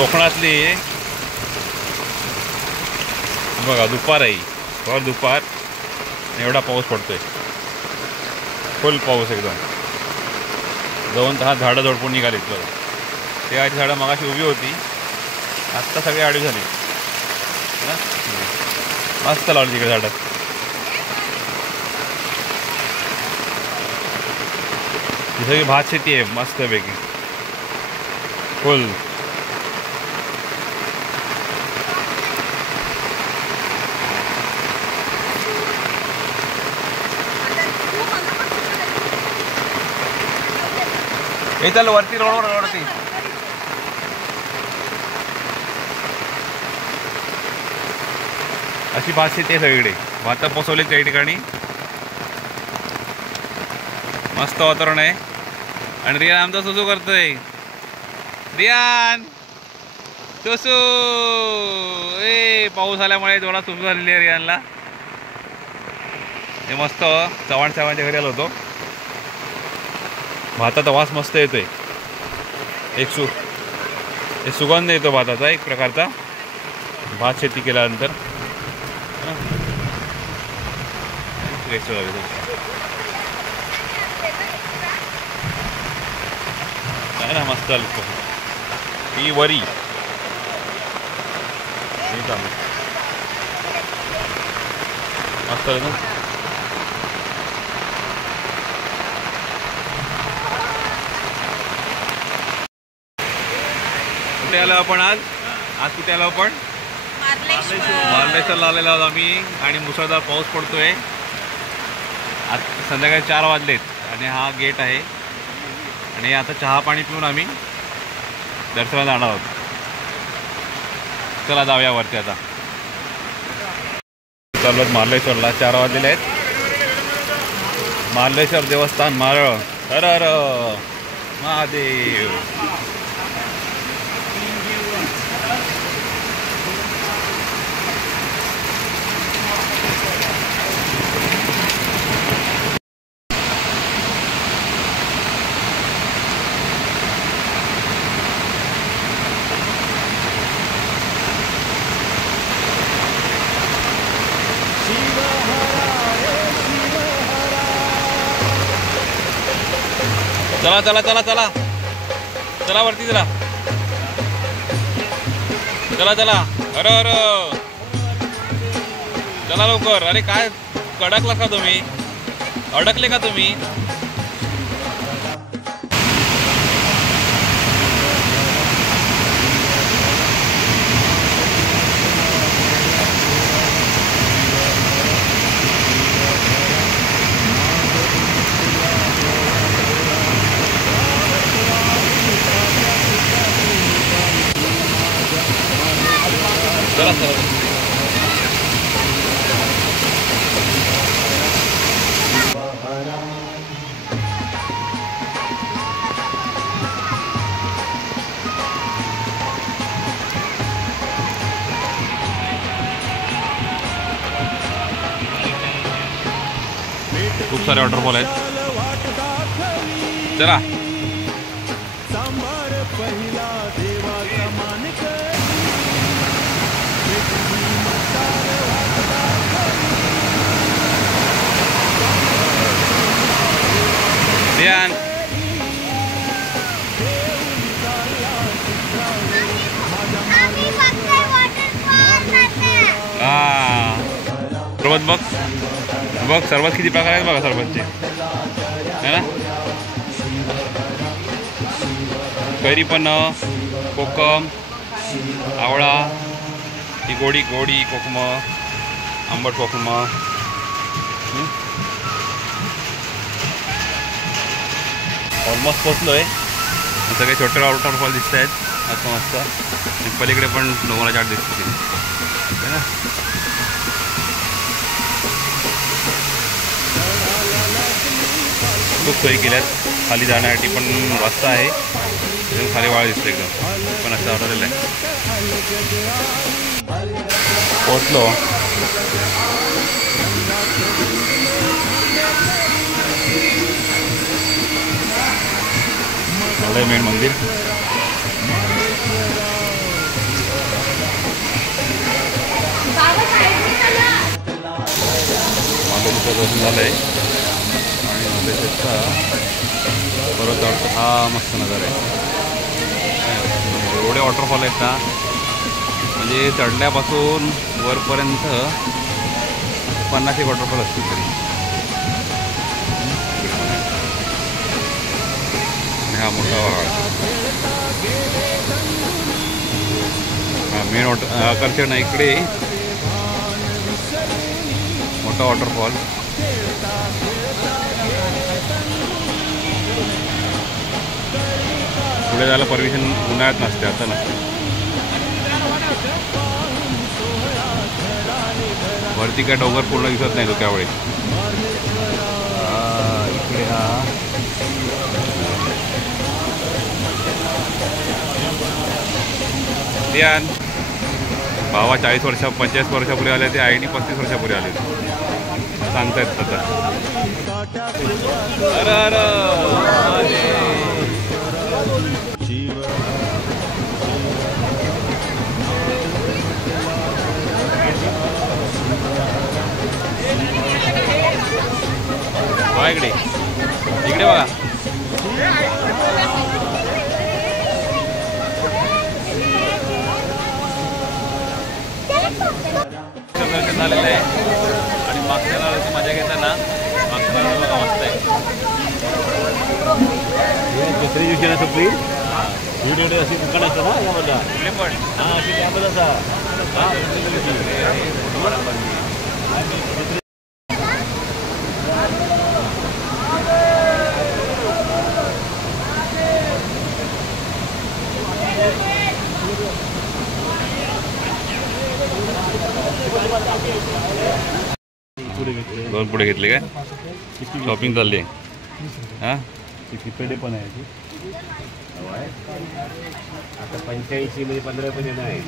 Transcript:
कोकणातली बघा दुपार आहे, भर दुपार एवढा पाऊस पडतोय, फुल पाऊस एकदम. 2-3 झाडं झोडपून निघालीत बघा. ते आधी झाडं मगाशी उभी होती, आत्ता सगळी आडवी झाली. मस्त लावली तिकडे झाडं. ही सगळी भात शेती आहे मस्तपैकी फुल. हे चाल वरती रोडवरती. अशी भात शेती आहे सगळीकडे. भात पोचवले काही ठिकाणी. मस्त वातावरण आहे. आणि रियान आमचा सुसू करतोय. रियान सुसू. पाऊस आल्यामुळे थोडा सुसू झालेली आहे रियानला. हे मस्त चव्हाण साहेबांच्या घरी आलो होतो. भाताचा वास मस्त येतोय. एक सुगंध येतो भाताचा एक प्रकारचा, भात शेती केल्यानंतर. काय ना मस्त ही वरी मस्त ना. कुठे आलो आपण आज कुठे आलो आपण? मार्लेश्वरला आलेलो आहोत आम्ही. आणि मुसळधार पाऊस पडतोय. आज संध्याकाळी 4 वाजलेत आणि हा गेट आहे. आणि आता चहा पाणी पिऊन आम्ही दर्शनाला जाणार आहोत. चला जाऊया वरती आता. चालू मार्लेश्वरला. 4 वाजलेले आहेत. मार्लेश्वर देवस्थान मारळ. हर हर महादेव. चला चला चला चला चला वरती चला. चला चला. अरे अरे चला लवकर. अरे काय अडकला का तुम्ही? अडकले का तुम्ही? चला चला. खूप सारे वॉटरफॉल आहेत. चला. रियान सरबत बघ बघ. सरबत किती प्रकार आहेत बघा सरबतचे है ना. कैरी पण, कोकम, आवळा, ही गोडी कोकम, आंबट कोकम. ऑलमोस्ट पोचलो आहे. सगळे छोटे वॉटरफॉल दिसत आहेत असं मस्त. पलीकडे पण डोंगराच्या आत दिसते है ना. खूप सोयी केल्यात. खाली जाण्यासाठी पण रस्ता आहे. खाली वाळा दिसतो एकदम. पण असं आवडलेलं आहे. पोचलो. मेन मंदिर दर्शन झालं आहे आणि मध्येचा पर्वतावरचा हा मस्त नजारा आहे. एवढे वॉटरफॉल आहेत ना, म्हणजे चढल्यापासून वरपर्यंत 50 वॉटरफॉल असतील तरी. हा मोठा हा मेन आकर्षण इकडे मोठा वॉटरफॉल. पुढे जायला परमिशन उन्हाळ्यात नसते, आता नसते. वरती काय डोंगर पूर्ण दिसत नाही तो त्यावेळी. इकडे हा भावा 40 वर्षा 45 वर्षापूर्वी आले, ते आईने 35 वर्षापूर्वी आले सांगतायत आता. इकडे इकडे बघा. दर्शन झालेलं आहे आणि मागच्या नारळाची मजा घेताना मागच्या नारळ बघा मस्त आहे. दुसरी दिवशी ना सगळी व्हिडिओ अशी दुकान असतं ना यामध्ये. कुठले पण हां अशी त्यामध्ये असा दोन पुढे घेतले काय? शॉपिंग चालली आहे. हां पेढे पण आहे आता 85 मध्ये 15 रुपये नाही.